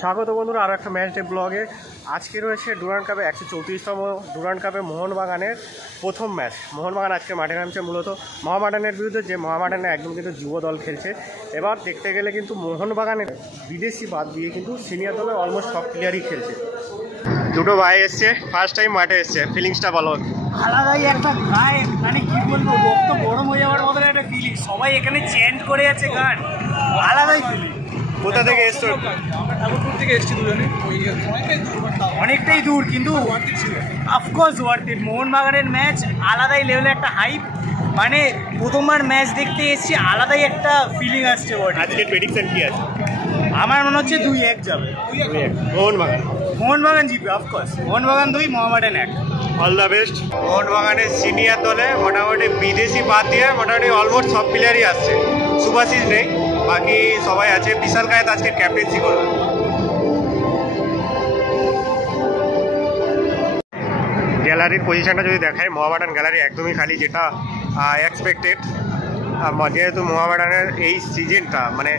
স্বাগত বন্ধুরা আরও একটা ম্যাচ ডে ব্লগে। আজকে রয়েছে ডুরান্ড কাপে 134তম ডুরান্ড কাপে মোহনবাগানের প্রথম ম্যাচ। মোহনবাগান আজকে মাঠে নামছে মূলত মোহামেডানের বিরুদ্ধে, যে মোহামেডানে একদম কিন্তু যুব দল খেলছে। এবার দেখতে গেলে কিন্তু মোহনবাগানের বিদেশি বাদ দিয়ে কিন্তু সিনিয়র দলে অলমোস্ট সব প্লেয়ারই খেলছে। দুটো ভাই এসছে, ফার্স্ট টাইম মাঠে এসছে, ফিলিংসটা বলো। আলাদাই একটা গায়ে, মানে কি বলবো, রক্ত গরম হয়ে যাওয়ার মতো একটা ফিলিং। সবাই এখানে চ্যান্ট করে যাচ্ছে গান, আলাদাই ফিলিং। কোথা থেকে এসছো? আমরা ঠাকুরপুর থেকে এসেছি দুজনে, অনেকটাই দূর, কিন্তু অফকোর্স ওয়ার্থ ইট। মোহনবাগানের ম্যাচ আলাদাই লেভেলের একটা হাইপ, মানে প্রথমবার ম্যাচ দেখতে এসেছি, আলাদাই একটা ফিলিং আসছে বডি। আজকে প্রেডিকশন কি আছে? আমার মনে হচ্ছে 2-1 যাবে মোহনবাগান জিতবে। Of course Mohun Bagan 2, Mohammedan 1। All the best. মোহনবাগানের সিনিয়র দলে মোটামুটি বিদেশি বাদ দিয়ে মোটামুটি অলমোস্ট সব প্লেয়ারই আসছে। সুভাশিস নেই, বাকি সবাই আছে। বিশাল কায়েত আজকে ক্যাপ্টেন্সি করবে। গ্যালারির পজিশনটা যদি দেখায়, মোহামেডান গ্যালারি একদমই খালি, যেটা এক্সপেক্টেড। যেহেতু মোহামেডানের এই সিজনটা মানে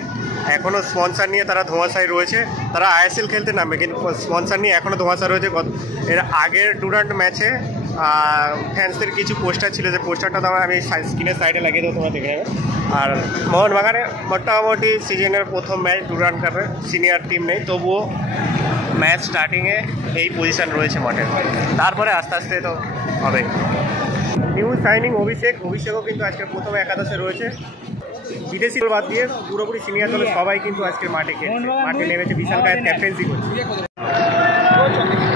এখনও স্পন্সার নিয়ে তারা ধোঁয়াশায় রয়েছে, তারা আইএসএল খেলতে নামবে কিন্তু স্পন্সার নিয়ে এখনও ধোঁয়াশা রয়েছে। এর আগের ডুরান্ড ম্যাচে ফ্যান্সদের কিছু পোস্টার ছিল, যে পোস্টারটা তো আমি স্ক্রিনের সাইডে লাগিয়ে দেবো, তোমরা দেখে নেবে। আর মোহনবাগানের মোটামুটি সিজনের প্রথম ম্যাচ ডুরান্ড কাপে, সিনিয়র টিম নেই, তবুও ম্যাচ স্টার্টিংয়ে এই পজিশন রয়েছে মাঠে, তারপরে আস্তে আস্তে তো হবে। নিউ সাইনিং অভিষেকও কিন্তু আজকে প্রথম একাদশে রয়েছে। বিদেশি বাদ দিয়ে পুরোপুরি সিনিয়র দলের সবাই কিন্তু আজকে মাঠে নেমেছে। বিশাল কায়েত ক্যাপ্টেন্সি করছে।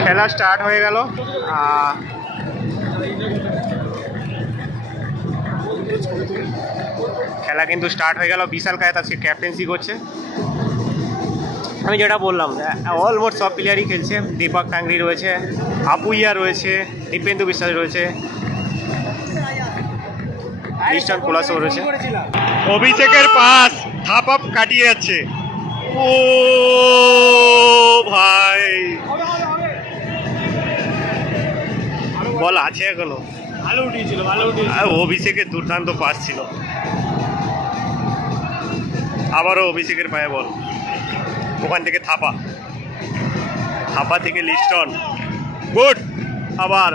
খেলা স্টার্ট হয়ে গেল। খেলা কিন্তু স্টার্ট হয়ে গেল। বিশাল কায়েত আজকে ক্যাপ্টেন্সি করছে। আমি যেটা বললাম, অলমোস্ট সব প্লেয়ারই খেলছে। দীপক টাংরি রয়েছে, আপুইয়া রয়েছে, দীপেন্দু বিশ্বাস রয়েছে, খ্রিস্টান কোলাসও রয়েছে। অভিষেকের পাস থাপ আপ কাটিয়ে যাচ্ছে। ও ভাই, বল আছে এখনো। ভালো উঠিয়েছিল, অভিষেকের দুর্দান্ত পাস ছিল। আবারও অভিষেকের পায়ে বল, ওখান থেকে থাপা থেকে লিস্টন, গুড। আবার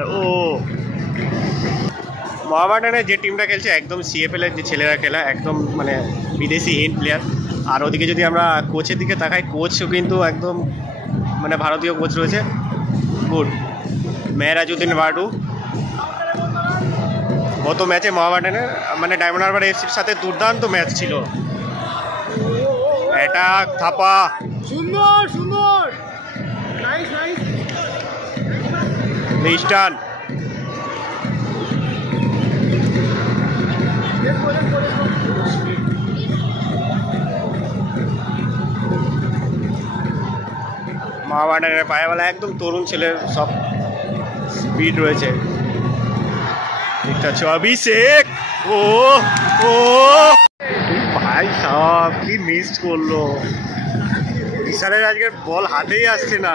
মোহামেডানের যে টিমটা খেলছে একদম সিএফএল এর যে ছেলেরা খেলা, একদম মানে বিদেশিহীন প্লেয়ার। আর ওদিকে যদি আমরা কোচের দিকে তাকাই, কোচও কিন্তু একদম মানে ভারতীয় কোচ রয়েছে, গুড। মেহরাজউদ্দিন বাডু। গত ম্যাচে মোহামেডানের মানে ডায়মন্ড হারবার এফসির সাথে দুর্দান্ত ম্যাচ ছিল। এটা থাপা, সুন্দর লিস্টন, মোহামেডানের পায়েওয়ালা একদম তরুণ ছেলের সব স্পিড রয়েছে। অভিষেক, ও ভাই সাহেব কি মিস করলো। বিশালের আজকের বল হাতেই আসছে না।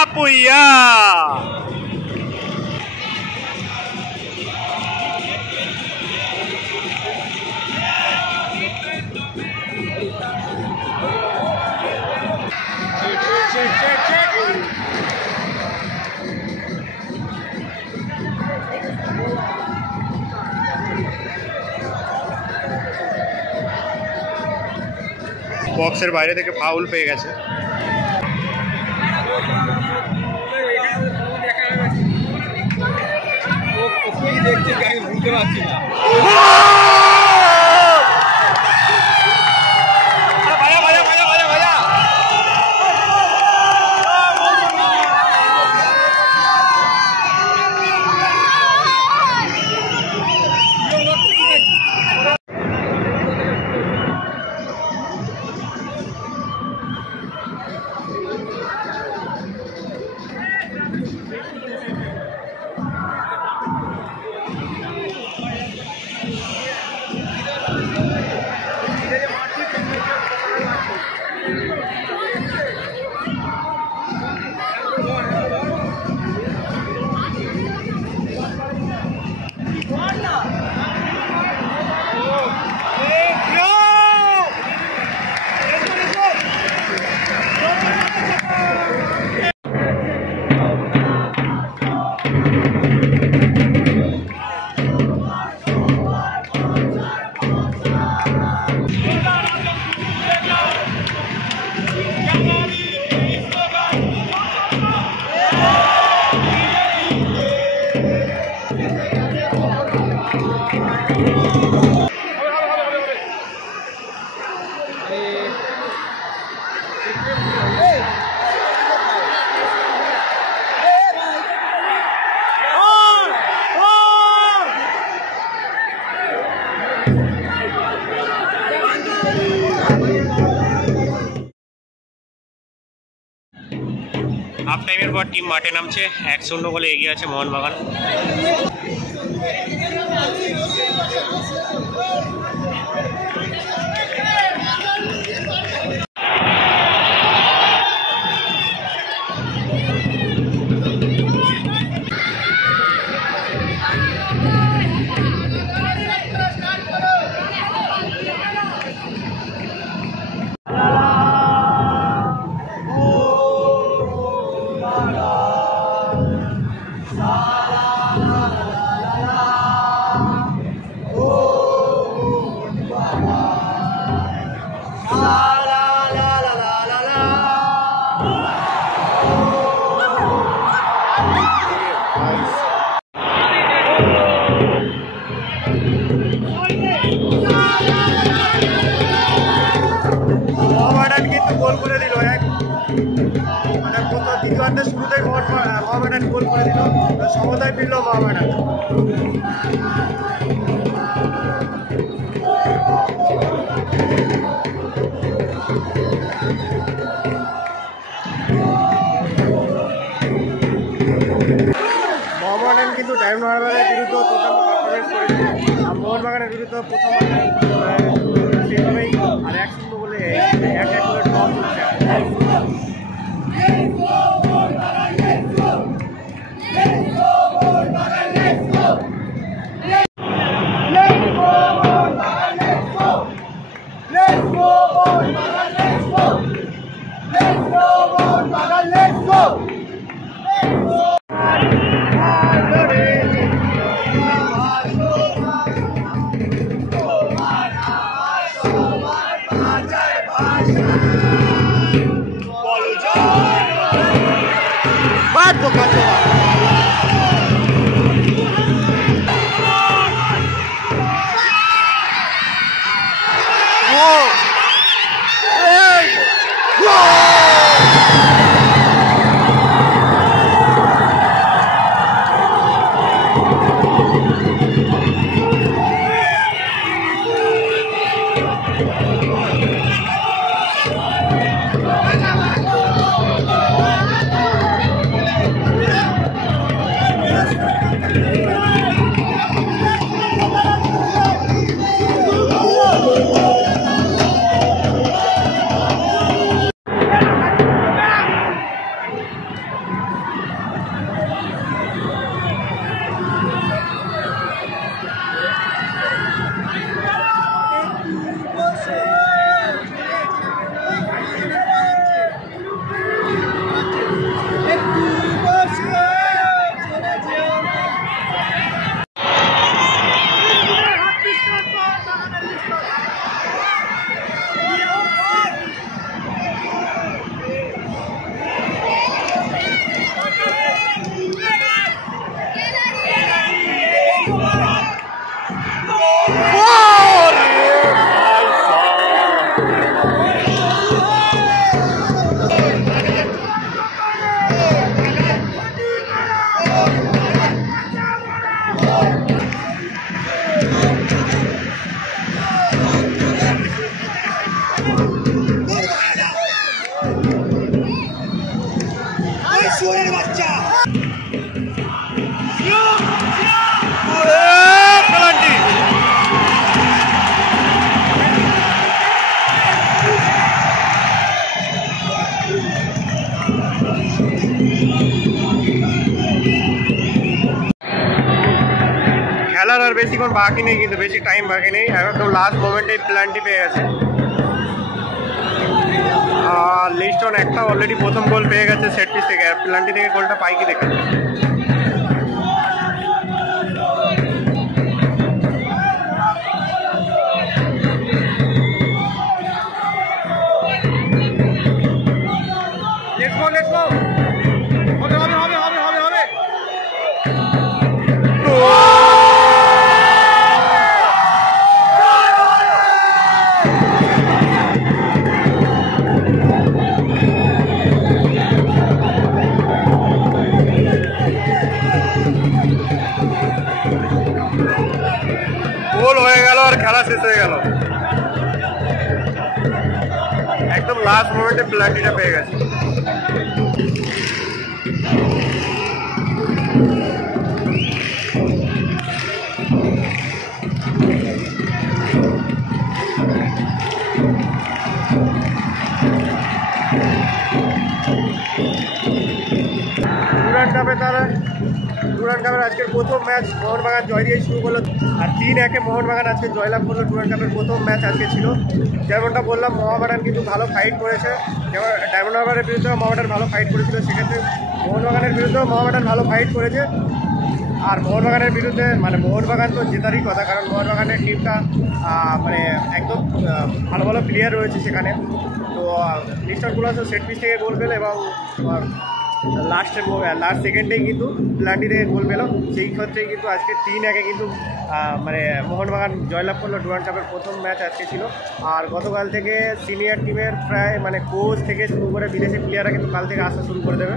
আপুইয়া, বক্সের বাইরে থেকে ফাউল পেয়ে গেছে। দেখতে আমি ভুলতে পারছি না। হাফ টাইমের পর টিম মাঠে নামছে, 1-0 গোলে এগিয়ে আছে মোহনবাগান। দ্বিতীয়ার্ধের শুরুতেই মোহামেডান গোল করে দিল, সমতায় ফিরল মোহামেডান। মোহামেডান কিন্তু ডায়মন্ড হারবারের বিরুদ্ধে দুর্দান্ত পারফরমেন্স করেছে, মোহনবাগানের বিরুদ্ধে প্রথম সেভাবেই আর 1-0 বলে 1-1 করে ড্র করছে। খেলার আর বেশিক্ষণ বাকি নেই, কিন্তু বেশি টাইম বাকি নেই, একদম লাস্ট মোমেন্টে প্ল্যানটি পেয়ে গেছে। লিস্টন একটা অলরেডি প্রথম গোল পেয়ে গেছে সেট পিস থেকে, প্ল্যানটি থেকে গোলটা পাই কি দেখে। শেষ হয়ে গেল, একদম লাস্ট মোমেন্টে পেনাল্টিটা পেয়ে গেছে। ডুরান্ড কাপের আজকের প্রথম ম্যাচ মোহনবাগান জয় দিয়ে শুরু করলো, আর 3-1 মোহনবাগান আজকে জয়লাভ করলো। ডুরান্ড কাপের প্রথম ম্যাচ আজকে ছিল। যেমনটা বললাম, মোহামেডান কিন্তু ভালো ফাইট করেছে, যেমন ডায়মন্ড হারবারের বিরুদ্ধেও মোহামেডান ভালো ফাইট করেছিল, সেক্ষেত্রে মোহনবাগানের বিরুদ্ধেও মোহামেডান ভালো ফাইট করেছে। আর মোহনবাগানের বিরুদ্ধে মানে মোহনবাগান তো জেতারই কথা, কারণ মোহনবাগানের টিমটা মানে একদম ভালো ভালো প্লেয়ার রয়েছে সেখানে। তো মিস্টার কুলাসও সেট পিস থেকে গোল পেল এবং লাস্ট সেকেন্ডেই কিন্তু প্লান্টি থেকে গোল পেল। সেই ক্ষেত্রেই কিন্তু আজকে 3-1 কিন্তু মানে মোহনবাগান জয়লাভ করলো। ডুরান্ড কাপের প্রথম ম্যাচ আজকে ছিল। আর গতকাল থেকে সিনিয়র টিমের প্রায় মানে কোচ থেকে শুরু করে বিদেশি প্লেয়াররা কিন্তু কাল থেকে আসা শুরু করে দেবে।